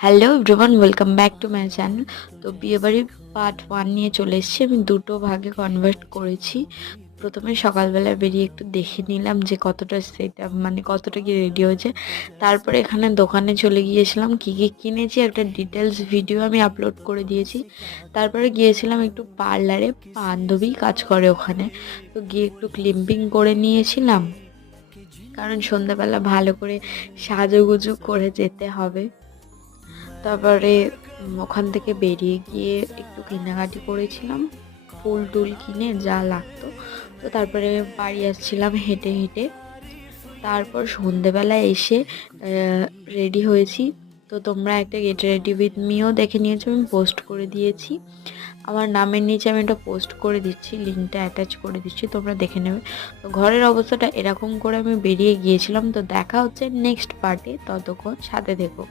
Hello everyone, welcome back to my channel. তো বিয়েবাড়ির part 1 নিয়ে চলে এসেছি। আমি দুটো ভাগে কনভার্ট করেছি। প্রথমে সকালবেলা বেরিয়ে একটু দেখে নিলাম যে কতটা সেট আপ, মানে কতটা কি রেডি হয়েছে। তারপরে এখানে দোকানে চলে গিয়েছিলাম, কী কী কিনেছি একটা ডিটেলস ভিডিও আমি আপলোড করে দিয়েছি। তারপরে গিয়েছিলাম একটু পার্লারে, বান্ধবী কাজ করে ওখানে। তো গিয়ে একটু ক্লিম্পিং করে নিয়েছিলাম, কারণ সন্ধ্যাবেলা ভালো করে সাজুগুজু করে যেতে হবে। তারপরে ওখান থেকে বেরিয়ে গিয়ে একটু কেনাকাটি করেছিলাম, ফুল টুল কিনে যা লাগতো। তো তারপরে বাড়ি আসছিলাম হেঁটে হেঁটে। তারপর সন্ধেবেলায় এসে রেডি হয়েছি। তো তোমরা একটা গেট রেডি উইথ মিও দেখে নিয়েছো, আমি পোস্ট করে দিয়েছি। আমার নামের নিচে আমি একটা পোস্ট করে দিচ্ছি, লিঙ্কটা অ্যাটাচ করে দিচ্ছি, তোমরা দেখে নেবে। তো ঘরের অবস্থাটা এরকম করে আমি বেরিয়ে গিয়েছিলাম। তো দেখা হচ্ছে নেক্সট পার্টে, ততক্ষণ সাথে থেকো।